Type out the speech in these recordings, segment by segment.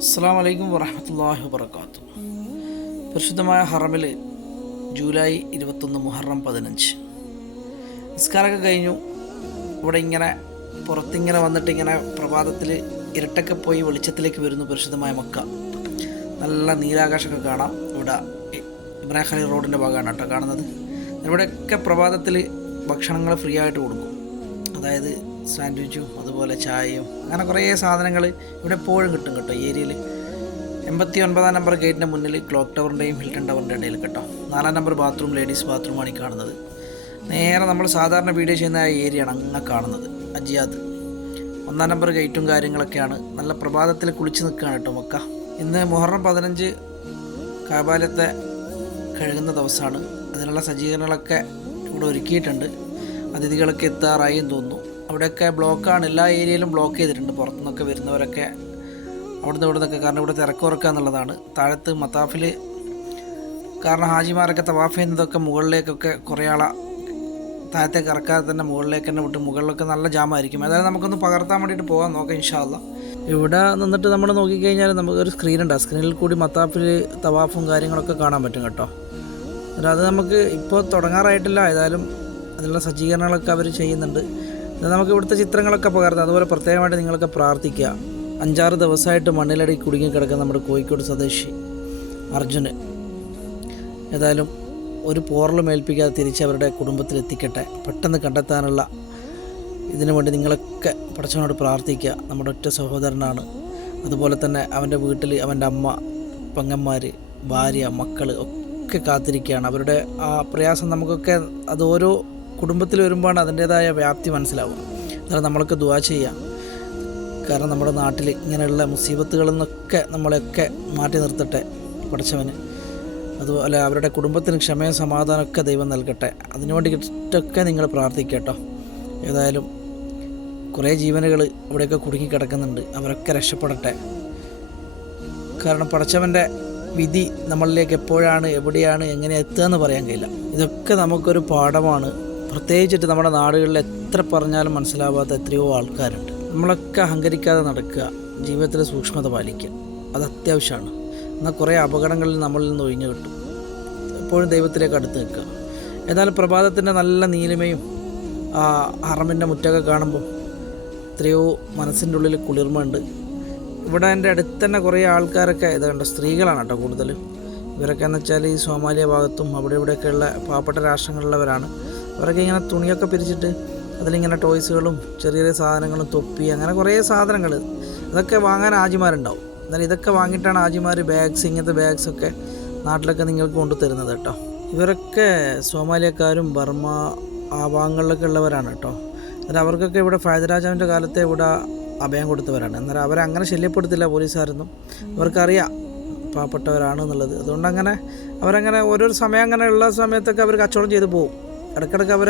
അസ്സലാമു അലൈക്കും വറഹ്മത്തുള്ളാഹി വബറകാതുഹു. പരിശുദ്ധമായ ഹറമിൽ ജൂലൈ 21 മുഹറം 15 നിസ്കാരമൊക്കെ കഴിഞ്ഞു. ഇവിടെ ഇങ്ങനെ പുറത്തിങ്ങനെ വന്നിട്ട് ഇങ്ങനെ പ്രഭാതത്തിൽ ഇരുട്ടൊക്കെ പോയി വെളിച്ചത്തിലേക്ക് വരുന്നു പരിശുദ്ധമായ മക്ക. നല്ല നീലാകാശമൊക്കെ കാണാം. ഇവിടെ ഇബ്രാഹിം ഖലീൽ റോഡിൻ്റെ ഭാഗമാണ് കേട്ടോ കാണുന്നത്. ഇവിടെയൊക്കെ പ്രഭാതത്തിൽ ഭക്ഷണങ്ങൾ ഫ്രീ ആയിട്ട് കൊടുക്കും. അതായത് സാൻഡ്വിച്ചും അതുപോലെ ചായയും അങ്ങനെ കുറേ സാധനങ്ങൾ ഇവിടെ എപ്പോഴും കിട്ടും കേട്ടോ. ഈ ഏരിയയിൽ 89 നമ്പർ ഗേറ്റിൻ്റെ മുന്നിൽ ക്ലോക്ക് ടവറിൻ്റെയും ഹിൽട്ടൺ ടവറിൻ്റെ ഇടയിൽ കേട്ടോ. 4 നമ്പർ ബാത്റൂം, ലേഡീസ് ബാത്റൂമാണ് ഈ കാണുന്നത്. നേരെ നമ്മൾ സാധാരണ വീഡിയോ ചെയ്യുന്ന ആ ഏരിയയാണ് അങ്ങനെ കാണുന്നത്. അജിയാദ് 1 നമ്പർ ഗേറ്റും കാര്യങ്ങളൊക്കെയാണ്. നല്ല പ്രഭാതത്തിൽ കുളിച്ച് നിൽക്കുകയാണ് കേട്ടോ മക്ക. ഇന്ന് മുഹറം 15 കാബാലയത്തെ കഴുകുന്ന ദിവസമാണ്. അതിനുള്ള സജ്ജീകരണങ്ങളൊക്കെ ഇവിടെ ഒരുക്കിയിട്ടുണ്ട്. അതിഥികളൊക്കെ എത്താറായും തോന്നുന്നു. അവിടെയൊക്കെ ബ്ലോക്കാണ്, എല്ലാ ഏരിയയിലും ബ്ലോക്ക് ചെയ്തിട്ടുണ്ട്. പുറത്തുനിന്നൊക്കെ വരുന്നവരൊക്കെ അവിടുന്ന് നിന്നൊക്കെ, കാരണം ഇവിടെ തിരക്കുറക്കുക എന്നുള്ളതാണ്. താഴത്ത് മത്താഫിൽ കാരണം ഹാജിമാരൊക്കെ തവാഫ് ചെയ്യുന്നതൊക്കെ മുകളിലേക്കൊക്കെ കുറേ ആളെ താഴത്തേക്ക് ഇറക്കാതെ തന്നെ മുകളിലേക്ക് തന്നെ വിട്ട് മുകളിലൊക്കെ നല്ല ജാമായിരിക്കും. അതായത് നമുക്കൊന്ന് പകർത്താൻ വേണ്ടിയിട്ട് പോകാൻ നോക്കാം ഇൻഷാ അല്ലാ. ഇവിടെ നിന്നിട്ട് നമ്മൾ നോക്കിക്കഴിഞ്ഞാൽ നമുക്കൊരു സ്ക്രീനുണ്ട്. ആ സ്ക്രീനിൽ കൂടി മത്താഫിൽ തവാഫും കാര്യങ്ങളൊക്കെ കാണാൻ പറ്റും കേട്ടോ. അത് നമുക്ക് ഇപ്പോൾ തുടങ്ങാറായിട്ടില്ല. ഏതായാലും അതിനുള്ള സജ്ജീകരണങ്ങളൊക്കെ അവർ ചെയ്യുന്നുണ്ട്. നമുക്ക് ഇവിടുത്തെ ചിത്രങ്ങളൊക്കെ പകർത്താം. അതുപോലെ പ്രത്യേകമായിട്ട് നിങ്ങളൊക്കെ പ്രാർത്ഥിക്കുക. 5-6 ദിവസമായിട്ട് മണ്ണിലടി കുടുങ്ങിക്കിടക്കുന്ന നമ്മുടെ കോഴിക്കോട് സ്വദേശി അർജുന് ഏതായാലും ഒരു പോറലും ഏൽപ്പിക്കാതെ തിരിച്ച് അവരുടെ കുടുംബത്തിലെത്തിക്കട്ടെ. പെട്ടെന്ന് കണ്ടെത്താനുള്ള ഇതിനു വേണ്ടി നിങ്ങളൊക്കെ പടച്ചവനോട് പ്രാർത്ഥിക്കുക. നമ്മുടെ ഒറ്റ സഹോദരനാണ്. അതുപോലെ തന്നെ അവൻ്റെ വീട്ടിൽ അവൻ്റെ അമ്മ, പെങ്ങന്മാർ, ഭാര്യ, മക്കൾ ഒക്കെ കാത്തിരിക്കുകയാണ്. അവരുടെ ആ പ്രയാസം നമുക്കൊക്കെ അത് ഓരോ കുടുംബത്തിൽ വരുമ്പോഴാണ് അതിൻ്റേതായ വ്യാപ്തി മനസ്സിലാവും. അതായത് നമ്മളൊക്കെ ദുആ ചെയ്യാം. കാരണം നമ്മുടെ നാട്ടിൽ ഇങ്ങനെയുള്ള മുസീബത്തുകളിൽ നിന്നൊക്കെ നമ്മളെയൊക്കെ മാറ്റി നിർത്തട്ടെ പടച്ചവന്. അതുപോലെ അവരുടെ കുടുംബത്തിന് ക്ഷമയും സമാധാനമൊക്കെ ദൈവം നൽകട്ടെ. അതിനുവേണ്ടിയിട്ടൊക്കെ നിങ്ങൾ പ്രാർത്ഥിക്കുക കേട്ടോ. ഏതായാലും കുറേ ജീവനുകൾ ഇവിടെയൊക്കെ കുടുങ്ങിക്കിടക്കുന്നുണ്ട്. അവരൊക്കെ രക്ഷപ്പെടട്ടെ. കാരണം പടച്ചവൻ്റെ വിധി നമ്മളിലേക്ക് എപ്പോഴാണ്, എവിടെയാണ്, എങ്ങനെ എത്തുക എന്ന് പറയാൻ കഴിയില്ല. ഇതൊക്കെ നമുക്കൊരു പാഠമാണ്. പ്രത്യേകിച്ചിട്ട് നമ്മുടെ നാടുകളിൽ എത്ര പറഞ്ഞാലും മനസ്സിലാവാത്ത എത്രയോ ആൾക്കാരുണ്ട്. നമ്മളൊക്കെ അഹങ്കരിക്കാതെ നടക്കുക, ജീവിതത്തിൽ സൂക്ഷ്മത പാലിക്കുക, അത് അത്യാവശ്യമാണ്. എന്നാൽ കുറേ അപകടങ്ങളിൽ നമ്മളിൽ നിന്ന് ഒഴിഞ്ഞു കിട്ടും. എപ്പോഴും ദൈവത്തിലേക്ക് അടുത്ത് നിൽക്കുക. ഏതായാലും പ്രഭാതത്തിൻ്റെ നല്ല നീലിമയും ആ ഹറമിൻ്റെ മുറ്റൊക്കെ കാണുമ്പോൾ എത്രയോ മനസ്സിൻ്റെ ഉള്ളിൽ കുളിർമയുണ്ട്. ഇവിടെ എൻ്റെ അടുത്ത് തന്നെ കുറേ ആൾക്കാരൊക്കെ ഇത് കണ്ട സ്ത്രീകളാണ് കേട്ടോ കൂടുതൽ. ഇവരൊക്കെ എന്ന് വെച്ചാൽ ഈ സോമാലിയ ഭാഗത്തും അവിടെ ഇവിടെയൊക്കെയുള്ള പാവപ്പെട്ട രാഷ്ട്രങ്ങളിലുള്ളവരാണ്. അവരൊക്കെ ഇങ്ങനെ തുണിയൊക്കെ പിരിച്ചിട്ട് അതിലിങ്ങനെ ടോയ്സുകളും ചെറിയ ചെറിയ സാധനങ്ങളും തൊപ്പി അങ്ങനെ കുറേ സാധനങ്ങൾ അതൊക്കെ വാങ്ങാൻ ആജിമാരുണ്ടാവും. എന്നാൽ ഇതൊക്കെ വാങ്ങിയിട്ടാണ് ആജിമാർ ബാഗ്സ്, ഇങ്ങനത്തെ ബാഗ്സൊക്കെ നാട്ടിലൊക്കെ നിങ്ങൾക്ക് കൊണ്ടു തരുന്നത് കേട്ടോ. ഇവരൊക്കെ സോമാലിയക്കാരും ബർമ്മ ആ ഭാഗങ്ങളിലൊക്കെ ഉള്ളവരാണ് കേട്ടോ. എന്നാൽ അവർക്കൊക്കെ ഇവിടെ ഫയദ് രാജാവിൻ്റെ കാലത്തെ ഇവിടെ അഭയം കൊടുത്തവരാണ്. എന്നാൽ അവരങ്ങനെ ശല്യപ്പെടുത്തില്ല പോലീസുകാരൊന്നും. അവർക്കറിയാം പാവപ്പെട്ടവരാണ് എന്നുള്ളത്. അതുകൊണ്ട് അവരങ്ങനെ ഓരോ സമയം അങ്ങനെയുള്ള സമയത്തൊക്കെ അവർ കച്ചവടം ചെയ്ത് പോകും. ഇടയ്ക്കിടയ്ക്ക് അവർ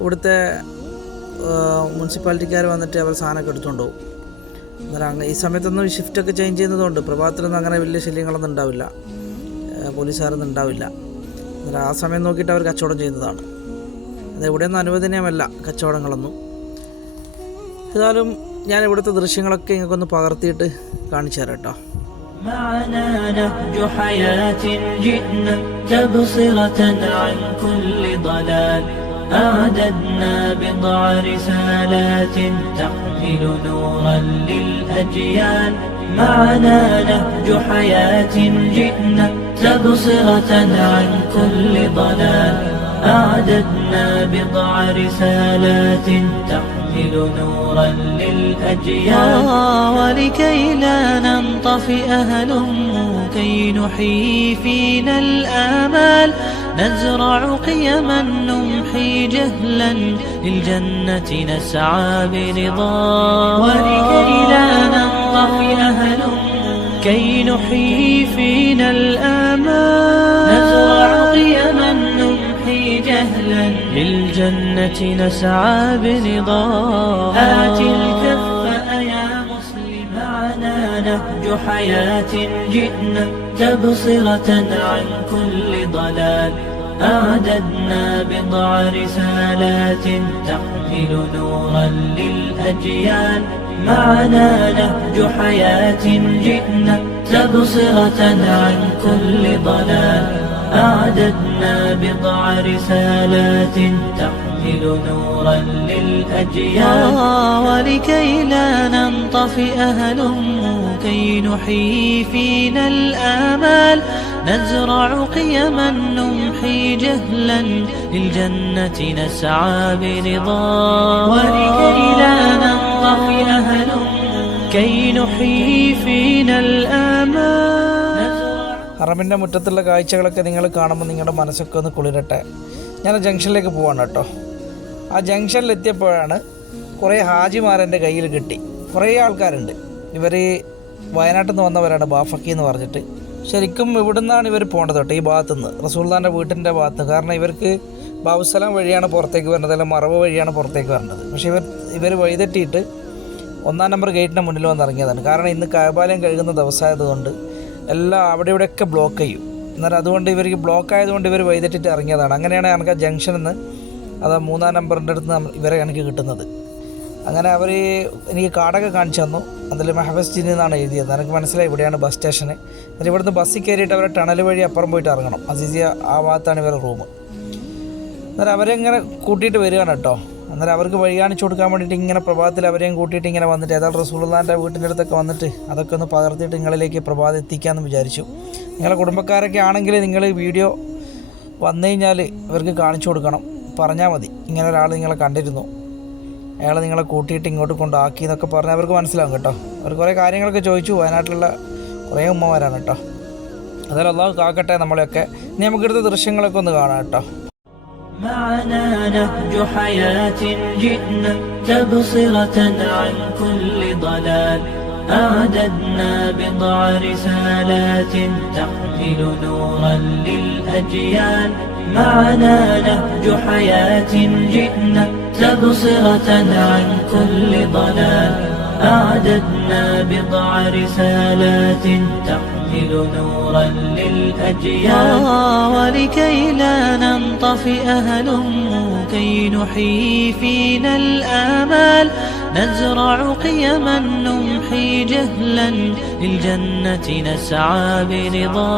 ഇവിടുത്തെ മുനിസിപ്പാലിറ്റിക്കാർ വന്നിട്ട് അവർ സാധനമൊക്കെ എടുത്തുകൊണ്ട് പോകും. അന്നേരം ഈ സമയത്തൊന്നും ഷിഫ്റ്റൊക്കെ ചേഞ്ച് ചെയ്യുന്നതുകൊണ്ട് പ്രഭാതത്തിലൊന്നും അങ്ങനെ വലിയ ശല്യങ്ങളൊന്നും ഉണ്ടാവില്ല, പോലീസുകാരൊന്നും ഉണ്ടാവില്ല. അന്നേരം ആ സമയം നോക്കിയിട്ട് അവർ കച്ചവടം ചെയ്യുന്നതാണ്. അത് എവിടെയൊന്നും അനുവദനീയമല്ല കച്ചവടങ്ങളൊന്നും. ഏതായാലും ഞാൻ ഇവിടുത്തെ ദൃശ്യങ്ങളൊക്കെ ഇങ്ങൾക്കൊന്ന് പകർത്തിയിട്ട് കാണിച്ചു തരാം കേട്ടോ. معنا نهج حياة جئنا تبصرة عن كل ضلال أعددنا بضع رسالات تحمل نورا للأجيال معنا نهج حياة جئنا تبصرة عن كل ضلال أعددنا بضع رسالات تحمل نورا للأجيال ولكي لا ننطفئ هلموا كي نحيي فينا الآمال نزرع قيما نمحي جهلا للجنة نسعى برضا ولكي لا ننطفئ هلموا كي نحيي فينا الآمال نزرع قيما نمحي جهلا للجنة نسعى برضا آت الكف يا مسلم معنا نهج حياة جئنا تبصرة عن كل ضلال أعددنا بضع رسالات تحمل نورا للأجيال معنا نهج حياة جئنا تبصرة عن كل ضلال أعددنا بضع رسالات تحمل نورا للأجيال ولكي لا ننطفئ هلموا كي نحيي فينا الآمال نزرع قيما نمحي جهلا للجنة نسعى برضا ولكي لا ننطفئ هلموا كي نحيي فينا الآمال. ഹറമിൻ്റെ മുറ്റത്തുള്ള കാഴ്ചകളൊക്കെ നിങ്ങൾ കാണുമ്പോൾ നിങ്ങളുടെ മനസ്സൊക്കെ ഒന്ന് കുളിരട്ടെ. ഞാൻ ജംഗ്ഷനിലേക്ക് പോവാണ് കേട്ടോ. ആ ജംഗ്ഷനിലെത്തിയപ്പോഴാണ് കുറേ ഹാജിമാരെൻ്റെ കയ്യിൽ കിട്ടി. കുറേ ആൾക്കാരുണ്ട്. ഇവർ വയനാട്ടിൽ നിന്ന് വന്നവരാണ്, ബാഫക്കി എന്ന് പറഞ്ഞിട്ട്. ശരിക്കും ഇവിടുന്നാണ് ഇവർ പോകേണ്ടത് കേട്ടോ, ഈ ഭാഗത്തുനിന്ന്, റസൂലുള്ളാഹിൻ്റെ വീട്ടിൻ്റെ ഭാഗത്ത്. കാരണം ഇവർക്ക് ബാബുസലാം വഴിയാണ് പുറത്തേക്ക് വരേണ്ടത്, അല്ല മറവ് വഴിയാണ് പുറത്തേക്ക് വരേണ്ടത്. പക്ഷേ ഇവർ വഴിതെറ്റിയിട്ട് 1-ാം നമ്പർ ഗേറ്റിൻ്റെ മുന്നിൽ വന്ന് ഇറങ്ങിയതാണ്. കാരണം ഇന്ന് കഅബാലയം കഴുകുന്ന ദിവസമായതുകൊണ്ട് എല്ലാം അവിടെ ഇവിടെയൊക്കെ ബ്ലോക്ക് ചെയ്യും. എന്നാൽ അതുകൊണ്ട് ഇവർക്ക് ബ്ലോക്ക് ആയതുകൊണ്ട് ഇവർ വഴിതെറ്റിട്ട് ഇറങ്ങിയതാണ്. അങ്ങനെയാണ് എനിക്ക് ആ ജംഗ്ഷനിൽ നിന്ന്, അത് 3-ാം നമ്പറിൻ്റെ അടുത്ത് ഇവരെ എനിക്ക് കിട്ടുന്നത്. അങ്ങനെ അവർ എനിക്ക് കാർഡൊക്കെ കാണിച്ചു തന്നു. അതിൽ മഹബസ്ജിൽ നിന്നാണ് എഴുതിയത്. എനിക്ക് മനസ്സിലായി ഇവിടെയാണ് ബസ് സ്റ്റേഷന്. എന്നിട്ട് ഇവിടുന്ന് ബസ്സിൽ കയറിയിട്ട് അവരെ ടണൽ വഴി അപ്പുറം പോയിട്ട് ഇറങ്ങണം. അസീസിയ ആ ഭാഗത്താണ് ഇവരുടെ റൂം. അന്നേരം അവരെ ഇങ്ങനെ കൂട്ടിയിട്ട് വരികയാണ് കേട്ടോ. അന്നേരം അവർക്ക് വഴി കാണിച്ചു കൊടുക്കാൻ വേണ്ടിയിട്ട് ഇങ്ങനെ പ്രഭാതത്തിൽ അവരെയും കൂട്ടിയിട്ട് ഇങ്ങനെ വന്നിട്ട് ഏതാണ്ട് റസൂലുള്ളാഹിൻ്റെ വീട്ടിൻ്റെ അടുത്തൊക്കെ വന്നിട്ട് അതൊക്കെ ഒന്ന് പകർത്തിയിട്ട് നിങ്ങളിലേക്ക് പ്രഭാതം എത്തിക്കാമെന്ന് വിചാരിച്ചു. നിങ്ങളെ കുടുംബക്കാരൊക്കെ ആണെങ്കിൽ നിങ്ങൾ വീഡിയോ വന്നു കഴിഞ്ഞാൽ ഇവർക്ക് കാണിച്ചു കൊടുക്കണം. പറഞ്ഞാൽ മതി ഇങ്ങനെ ഒരാൾ നിങ്ങളെ കണ്ടിരുന്നു, അയാൾ നിങ്ങളെ കൂട്ടിയിട്ട് ഇങ്ങോട്ട് കൊണ്ടാക്കി എന്നൊക്കെ പറഞ്ഞാൽ അവർക്ക് മനസ്സിലാവും കേട്ടോ. അവർ കുറേ കാര്യങ്ങളൊക്കെ ചോദിച്ചു. വയനാട്ടിലുള്ള കുറേ ഉമ്മമാരാണ് കേട്ടോ. അതായത് അള്ളാഹു കാക്കട്ടെ നമ്മളെയൊക്കെ. ഇനി നമുക്കെടുത്ത ദൃശ്യങ്ങളൊക്കെ ഒന്ന് കാണാം കേട്ടോ. معنا نهج حياة جئنا تبصرة عن كل ضلال أعددنا بضع رسالات تحمل نورا للأجيال معنا نهج حياة جئنا تبصرة عن كل ضلال أعددنا بضع رسالات تحمل نورا للأجيال ولكي لا ننطفئ هلموا كي نحيي فينا الآمال نزرع قيما نمحي جهلا للجنة نسعى برضا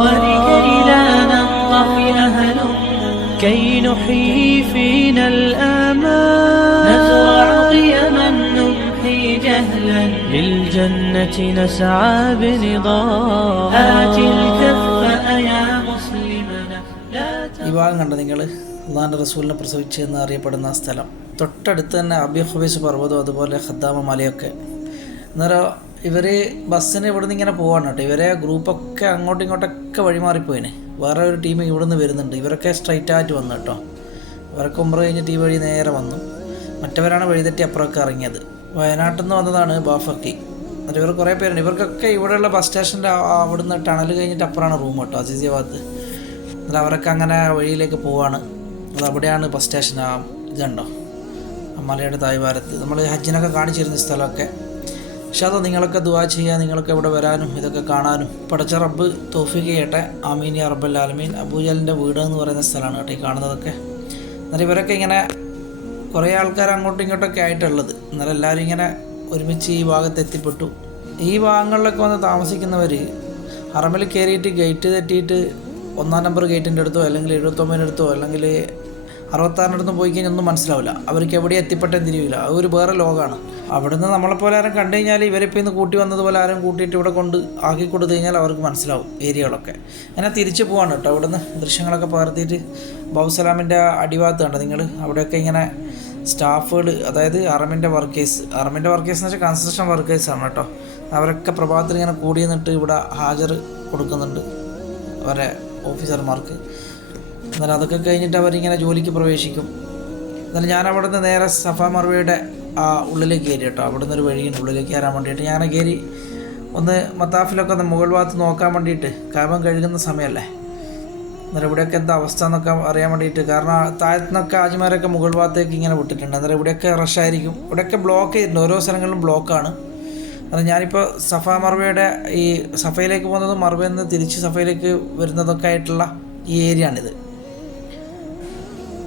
ولكي لا ننطفئ هلموا كي نحيي فينا الآمال نزرع قيما نمحي جهلا للجنة نسعى برضا آت الكف يا مسلمنا لا ഈ ഭാഗം കണ്ട നിങ്ങൾ, അള്ളാഹിൻ്റെ റസൂലിനെ പ്രസവിച്ചെന്ന് അറിയപ്പെടുന്ന ആ സ്ഥലം. തൊട്ടടുത്ത് തന്നെ അബി ഖുബൈസ് പർവ്വതവും അതുപോലെ ഖദ്ദാമ മലയൊക്കെ. അന്നേരം ഇവർ ബസ്സിന് ഇവിടുന്ന് ഇങ്ങനെ പോവാണ് കേട്ടോ. ഇവരെ ഗ്രൂപ്പൊക്കെ അങ്ങോട്ടും ഇങ്ങോട്ടൊക്കെ വഴിമാറിപ്പോയിന്. വേറെ ഒരു ടീം ഇവിടുന്ന് വരുന്നുണ്ട്. ഇവരൊക്കെ സ്ട്രൈറ്റ് ആയിട്ട് വന്നു കേട്ടോ. ഇവരൊക്കെ ഉംറ കഴിഞ്ഞിട്ട് ഈ വഴി നേരെ വന്നു. മറ്റവരാണ് വഴിതെറ്റി അപ്പുറമൊക്കെ ഇറങ്ങിയത്. വയനാട്ടിൽ നിന്ന് വന്നതാണ് ബാഫക്കി. എന്നിട്ട് ഇവർ കുറേ പേരുണ്ട്. ഇവർക്കൊക്കെ ഇവിടെയുള്ള ബസ് സ്റ്റേഷൻ്റെ അവിടുന്ന് ടണൽ കഴിഞ്ഞിട്ട് അപ്പുറമാണ് റൂം കേട്ടോ, അസീസിയ ഭാഗത്ത്. എന്നിട്ട് അവരൊക്കെ അങ്ങനെ വഴിയിലേക്ക് പോവാണ്. അത് അവിടെയാണ് ബസ് സ്റ്റേഷൻ. ആ ഇതുണ്ടോ, ആ മലയുടെ താഴ്വാരത്ത് നമ്മൾ ഹജ്ജിനൊക്കെ കാണിച്ചിരുന്ന സ്ഥലമൊക്കെ. പക്ഷെ അത് നിങ്ങളൊക്കെ ദുആ ചെയ്യുക, നിങ്ങളൊക്കെ ഇവിടെ വരാനും ഇതൊക്കെ കാണാനും പടച്ച റബ്ബ് തൗഫീഖ് ചെയ്യട്ടെ. ആമീൻ യാ റബ്ബൽ ആലമീൻ. അബൂജലിൻ്റെ വീട് എന്ന് പറയുന്ന സ്ഥലമാണ് കേട്ടോ ഈ കാണുന്നതൊക്കെ. എന്നിട്ട് ഇവരൊക്കെ ഇങ്ങനെ കുറേ ആൾക്കാർ അങ്ങോട്ടും ഇങ്ങോട്ടൊക്കെ ആയിട്ടുള്ളത്. എന്നാലും എല്ലാവരും ഇങ്ങനെ ഒരുമിച്ച് ഈ ഭാഗത്ത് എത്തിപ്പെട്ടു. ഈ ഭാഗങ്ങളിലൊക്കെ വന്ന് താമസിക്കുന്നവർ ഹറമിൽ കയറിയിട്ട് ഗേറ്റ് തെറ്റിയിട്ട് 1-ാം നമ്പർ ഗേറ്റിൻ്റെ അടുത്തോ അല്ലെങ്കിൽ 79-ൻ്റെ അടുത്തോ അല്ലെങ്കിൽ 66-ൻ്റെ അടുത്തും പോയി കഴിഞ്ഞാൽ ഒന്നും മനസ്സിലാവില്ല. അവർക്ക് എവിടെ എത്തിപ്പെട്ടെന്ന് തിരിയില്ല. അത് ഒരു വേറെ ലോകമാണ്. അവിടുന്ന് നമ്മളെപ്പോലെ ആരും കണ്ടു കഴിഞ്ഞാൽ ഇവരിപ്പോൾ ഇന്ന് കൂട്ടി വന്നതുപോലെ ആരും കൂട്ടിയിട്ട് ഇവിടെ കൊണ്ട് ആക്കി കൊടുത്തു കഴിഞ്ഞാൽ അവർക്ക് മനസ്സിലാവും ഏരിയകളൊക്കെ. അങ്ങനെ തിരിച്ച് പോവാണ് കേട്ടോ. അവിടുന്ന് ദൃശ്യങ്ങളൊക്കെ പകർത്തിയിട്ട് ബാബുസലാമിൻ്റെ അടിഭാഗത്ത് കണ്ടോ നിങ്ങൾ. അവിടെയൊക്കെ ഇങ്ങനെ സ്റ്റാഫുകൾ, അതായത് അറമിൻ്റെ വർക്കേഴ്സ് എന്ന് വെച്ചാൽ കൺസ്ട്രക്ഷൻ വർക്കേഴ്സാണ് കേട്ടോ. അവരൊക്കെ പ്രഭാതത്തിൽ ഇങ്ങനെ കൂടി നിന്നിട്ട് ഇവിടെ ഹാജർ കൊടുക്കുന്നുണ്ട് അവരെ ഓഫീസർമാർക്ക്. എന്നാലും അതൊക്കെ കഴിഞ്ഞിട്ട് അവരിങ്ങനെ ജോലിക്ക് പ്രവേശിക്കും. എന്നാലും ഞാൻ അവിടെ നിന്ന് നേരെ സഫ മർവയുടെ ആ ഉള്ളിലേക്ക് കയറി കേട്ടോ. അവിടെ നിന്നൊരു വഴിയുണ്ട് ഉള്ളിലേക്ക് കയറാൻ വേണ്ടിയിട്ട്. ഞാൻ കയറി ഒന്ന് മത്താഫിലൊക്കെ ഒന്ന് മുകൾ ഭാഗത്ത് നോക്കാൻ വേണ്ടിയിട്ട്. കാബം കഴുകുന്ന സമയമല്ലേ. അന്നേരം ഇവിടെയൊക്കെ എന്താ അവസ്ഥ എന്നൊക്കെ അറിയാൻ വേണ്ടിയിട്ട്. കാരണം താഴത്തു നിന്നൊക്കെ ആജിമാരൊക്കെ മുകൾ ഭാഗത്തേക്ക് ഇങ്ങനെ വിട്ടിട്ടുണ്ട്. അന്നേരം ഇവിടെയൊക്കെ റഷായിരിക്കും. ഇവിടെയൊക്കെ ബ്ലോക്ക് ചെയ്തിട്ടുണ്ട്, ഓരോ സ്ഥലങ്ങളിലും ബ്ലോക്കാണ്. അത് ഞാനിപ്പോൾ സഫ മർവയുടെ ഈ സഫയിലേക്ക് പോകുന്നതും മർവയിൽ നിന്ന് തിരിച്ച് സഫയിലേക്ക് വരുന്നതൊക്കെ ആയിട്ടുള്ള ഈ ഏരിയ ആണിത്.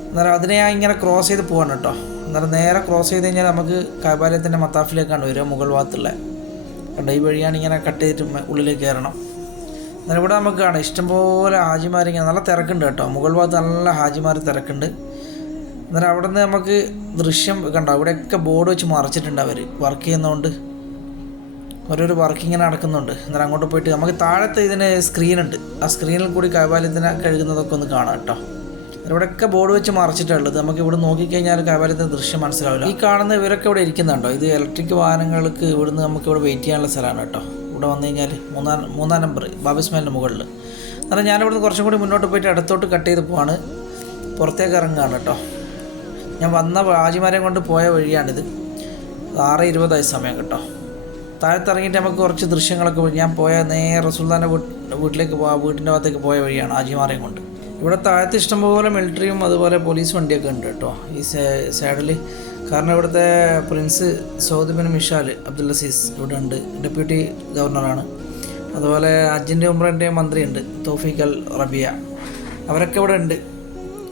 അന്നേരം അതിനെ ഞാൻ ഇങ്ങനെ ക്രോസ് ചെയ്ത് പോവാണ് കേട്ടോ. അന്നേരം നേരെ ക്രോസ് ചെയ്ത് കഴിഞ്ഞാൽ നമുക്ക് കഅബാലയത്തിൻ്റെ മത്താഫിലേക്കാണ് വരിക, മുകൾ ഭാഗത്തുള്ള. കണ്ട ഈ വഴിയാണ് ഇങ്ങനെ കട്ട് ചെയ്തിട്ട് ഉള്ളിലേക്ക് കയറണം. അന്നേരം ഇവിടെ നമുക്ക് കാണാം ഇഷ്ടംപോലെ ഹാജിമാരിങ്ങനെ നല്ല തിരക്കുണ്ട് കേട്ടോ. മുകൾ ഭാഗത്ത് നല്ല ഹാജിമാർ തിരക്കുണ്ട്. അന്നേരം അവിടെ നിന്ന് നമുക്ക് ദൃശ്യം കണ്ടോ, ഇവിടെയൊക്കെ ബോർഡ് വെച്ച് മറച്ചിട്ടുണ്ട് അവർ വർക്ക് ചെയ്യുന്നതുകൊണ്ട്. ഓരോരോ വർക്കിങ്ങനെ നടക്കുന്നുണ്ട്. അന്നേരം അങ്ങോട്ട് പോയിട്ട് നമുക്ക് താഴത്തെ ഇതിന് സ്ക്രീനുണ്ട്, ആ സ്ക്രീനിൽ കൂടി കഅബാലയത്തിനെ കഴുകുന്നതൊക്കെ ഒന്ന് കാണാം കേട്ടോ. ഇവിടെയൊക്കെ ബോർഡ് വെച്ച് മറച്ചിട്ടുള്ളത്. നമുക്ക് ഇവിടെ നോക്കിക്കഴിഞ്ഞാൽ കഅബാലയത്തിൻ്റെ ദൃശ്യം മനസ്സിലാവില്ല. ഈ കാണുന്ന ഇവരൊക്കെ ഇവിടെ ഇരിക്കുന്നുണ്ടോ, ഇത് ഇലക്ട്രിക് വാഹനങ്ങൾക്ക് ഇവിടുന്ന് നമുക്ക് ഇവിടെ വെയിറ്റ് ചെയ്യാനുള്ള സ്ഥലമാണ് കേട്ടോ. ഇവിടെ വന്നു കഴിഞ്ഞാൽ മൂന്നാം നമ്പർ ബാബു ഇസ്മായിലിൻ്റെ മുകളിൽ. അന്നേരം ഞാനിവിടുന്ന് കുറച്ചും കൂടി മുന്നോട്ട് പോയിട്ട് ഇടത്തോട്ട് കട്ട് ചെയ്ത് പോവാണ്, പുറത്തേക്ക് ഇറങ്ങുകയാണ് കേട്ടോ. ഞാൻ വന്ന ഹാജിമാരെ കൊണ്ട് പോയ വഴിയാണിത്. 6:20 സമയം കേട്ടോ. താഴത്തിറങ്ങിയിട്ട് നമുക്ക് കുറച്ച് ദൃശ്യങ്ങളൊക്കെ ഞാൻ പോയ നേരെ സുൽത്താൻ്റെ വീട്ടിലേക്ക് വീട്ടിൻ്റെ ഭാഗത്തേക്ക് പോയ വഴിയാണ് ഹാജിമാരെയും കൊണ്ട്. ഇവിടെ താഴത്ത് ഇഷ്ടംപോലെ മിലിറ്ററിയും അതുപോലെ പോലീസ് വണ്ടിയൊക്കെ ഉണ്ട് കേട്ടോ ഈ സൈഡിൽ. കാരണം ഇവിടുത്തെ Prince Saud bin Mishal Abdul Aziz ഇവിടെ ഉണ്ട്, ഡെപ്യൂട്ടി ഗവർണറാണ്. അതുപോലെ ഹജ്ജിൻ്റെ ഉംറൻ്റെ മന്ത്രിയുണ്ട് തൗഫീഖ് അൽ റബിയ, അവരൊക്കെ ഇവിടെ ഉണ്ട്.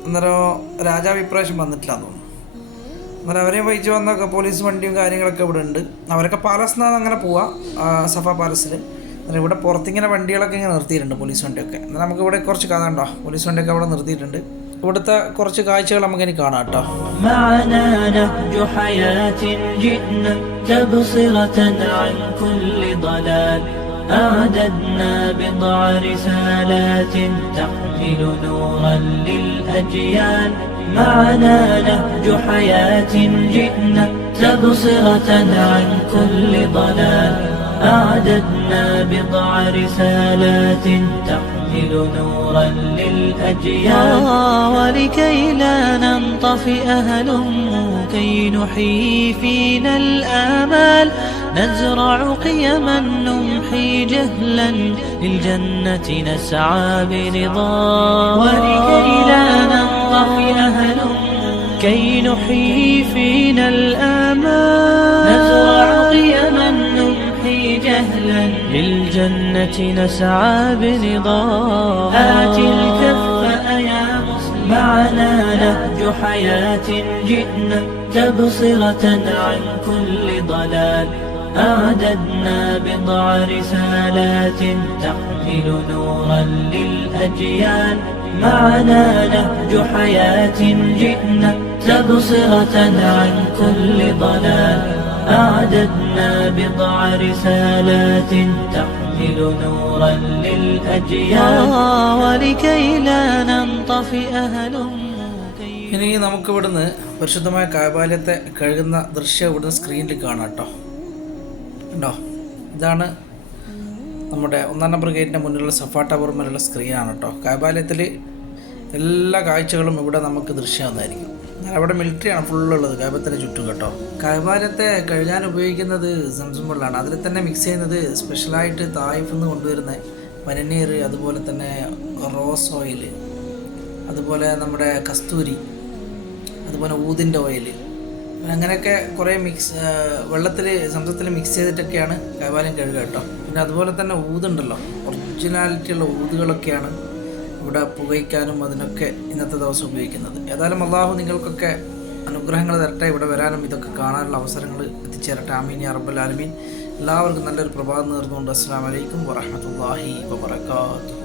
അന്നേരം രാജാവ് ഇപ്രാവശ്യം വന്നിട്ടില്ലാന്ന് തോന്നുന്നു. അന്നേരം അവരെയും വഹിച്ച് വന്ന പോലീസ് വണ്ടിയും കാര്യങ്ങളൊക്കെ ഇവിടെ ഉണ്ട്. അവരൊക്കെ പാലസിനാണ് അങ്ങനെ പോവുക, സഫ പാലസിൽ. അന്നേരം ഇവിടെ പുറത്തിങ്ങനെ വണ്ടികളൊക്കെ ഇങ്ങനെ നിർത്തിയിട്ടുണ്ട്, പോലീസ് വണ്ടിയൊക്കെ. എന്നാൽ നമുക്ക് ഇവിടെ കുറച്ച് കാണാണ്ടോ, പോലീസ് വണ്ടിയൊക്കെ അവിടെ നിർത്തിയിട്ടുണ്ട്. ഇവിടുത്തെ കുറച്ച് കാഴ്ചകൾ നമുക്ക് ഇനി കാണാം കേട്ടോ. أعددنا بضع رسالات تحمل نورا للأجيال معنا نهج حياة جئنا تبصرة عن كل ضلال أعددنا بضع رسالات تحمل نورا للأجيال ولكي لا ننطفئ هلموا كي نحيي فينا الآمال نزرع قيما نمحي جهلا للجنة نسعى برضا ولكي لا ننطفئ هلموا كي نحيي فينا الآمال نزرع قيما نمحي جهلا للجنة نسعى برضا آت الكف يا مسلم معنا نهج حياة جئنا تبصرة عن كل ضلال أعددنا بضع رسالات تحمل نورا للأجيال معنا نهج حياة جئنا تبصرة عن كل ضلال أعددنا بضع رسالات تحمل نورا للأجيال ولكي لا ننطفئ هلم. ഇനി നമുക്കിവിടുന്ന് പരിശുദ്ധമായ കഅബാലയത്തെ കഴുകുന്ന ദൃശ്യം ഇവിടുന്ന് സ്ക്രീനിൽ കാണാം കേട്ടോ. ഉണ്ടോ, ഇതാണ് നമ്മുടെ 1-ാം നമ്പർ ഗേറ്റിൻ്റെ മുന്നിലുള്ള സഫ ടവറിലുള്ള സ്ക്രീനാണ് കേട്ടോ. കഅബാലയത്തിൽ എല്ലാ കാഴ്ചകളും ഇവിടെ നമുക്ക് ദൃശ്യം വന്നായിരിക്കും. അവിടെ മിലിറ്ററിയാണ് ഫുള്ളുള്ളത് കഅബത്തിന് ചുറ്റും കേട്ടോ. കഅബാലയത്തെ കഴുകാൻ ഉപയോഗിക്കുന്നത് സംസം വെള്ളമാണ്. അതിൽ തന്നെ മിക്സ് ചെയ്യുന്നത് സ്പെഷ്യലായിട്ട് തായിഫിൽ നിന്ന് കൊണ്ടുവരുന്ന പനിനീർ, അതുപോലെ തന്നെ റോസ് ഓയിൽ, അതുപോലെ നമ്മുടെ കസ്തൂരി, അതുപോലെ ഊതിൻ്റെ ഓയിൽ, അങ്ങനെയൊക്കെ കുറേ വെള്ളത്തിൽ സംസത്തിൽ മിക്സ് ചെയ്തിട്ടൊക്കെയാണ് കഅബാലയം കഴുകുക കേട്ടോ. പിന്നെ അതുപോലെ തന്നെ ഊതുണ്ടല്ലോ, ഒറിജിനാലിറ്റിയുള്ള ഊതുകളൊക്കെയാണ് ഇവിടെ പുകയ്ക്കാനും അതിനൊക്കെ ഇന്നത്തെ ദിവസം ഉപയോഗിക്കുന്നത്. ഏതായാലും അള്ളാഹു നിങ്ങൾക്കൊക്കെ അനുഗ്രഹങ്ങൾ തരട്ടെ, ഇവിടെ വരാനും ഇതൊക്കെ കാണാനുള്ള അവസരങ്ങൾ എത്തിച്ചേരട്ടെ. ആമീൻ യാ റബ്ബൽ ആലമീൻ. എല്ലാവർക്കും നല്ലൊരു പ്രഭാതം നേർന്നുകൊണ്ട് അസ്സലാമു അലൈക്കും വറഹ്മത്തുള്ളാഹി വബറകാതുഹു.